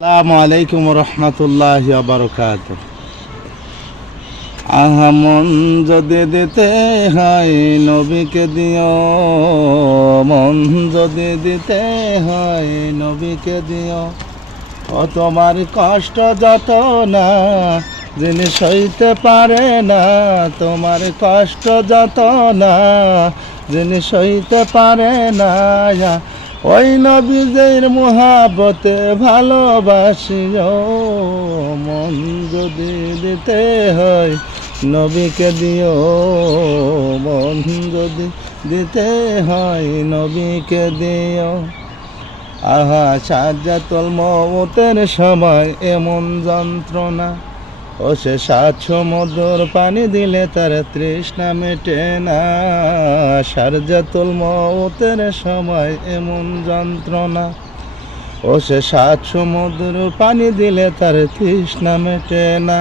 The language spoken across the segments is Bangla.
আসসালামু আলাইকুম রহমতুল্লাহি ওয়া বারাকাতুহু। মন যদি দিতে হয় নবীকে দিও, মন যদি দিতে হয় নবীকে দিও। ও তোমার কষ্ট যত না যিনি সইতে পারে না, তোমার কষ্ট যত না যিনি সইতে পারে না, ওই নবীদের মুহাব্বতে ভালোবাসিও। মন যদি দিতে হয় নবীকে দিও, মন যদি দিতে হয় নবীকে দিও। সাজ্জাতুল মওতের সময় এমন যন্ত্রণা, ও সে ৭ সমুদ্র পানি দিলে তার তৃষ্ণা মেটে না। সাজ্জাতুল মওতের সময় এমন যন্ত্রণা, ও সে ৭ সমুদ্র পানি দিলে তার তৃষ্ণা মেটে না।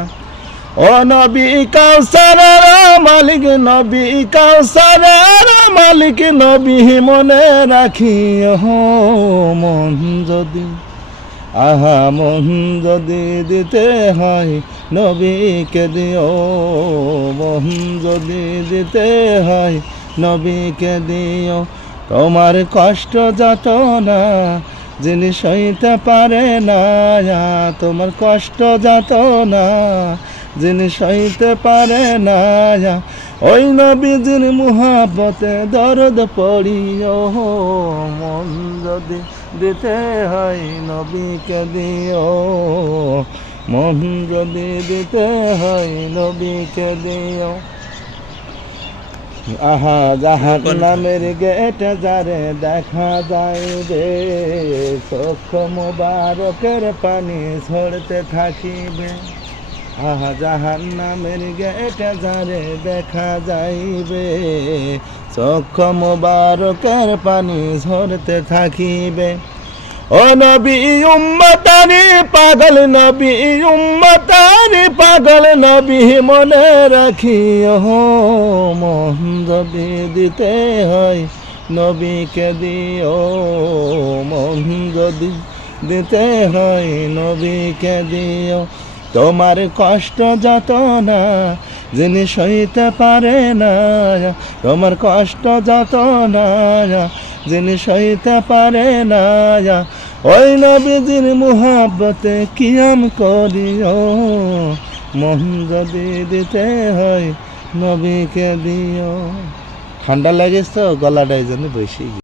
ও নবী কাউসারের মালিক, নবী কাউসারের মালিক, নবী মনে রাখিও। মন যদি মন যদি দিতে হয় নবীকে দিও, মন যদি দিতে হয় নবীকে দিও। তোমার কষ্ট যত না যিনি সইতে পারে না, তোমার কষ্ট যত না যিনি সইতে পারে না, ওই নবীজির মুহাব্বতে দরদ পড়িও। মন যদি দিতে হয় নবীকে দিও, মন যদি দিতে হয় নবীকে দিও। জাহান্নামের গেট যারে দেখা যাইবে, চোখ মোবারকের পানি ঝরতে থাকিবে। জাহান্নামের গেট যারে দেখা যাইবে, চোখ মোবারকের পানি ঝরতে থাকিবে। ও নবী উম্মতারি পাগল, নবী উম্মতারি পাগল, নবী মনে রাখিও। মন যদি দিতে হয় নবীকে দিও, মন যদি দিতে হয় নবীকে দিও। তোমার কষ্ট যত না যিনি সইতে পারে না, তোমার কষ্ট যত না যিনি সইতে পারে না, ওই নবীজির মুহাব্বতে কিয়াম করিও। মন যদি দিতে হয় নবীকে দিও। ঠান্ডা লাগেছে তো, গলাটা এই জন্য বেশি।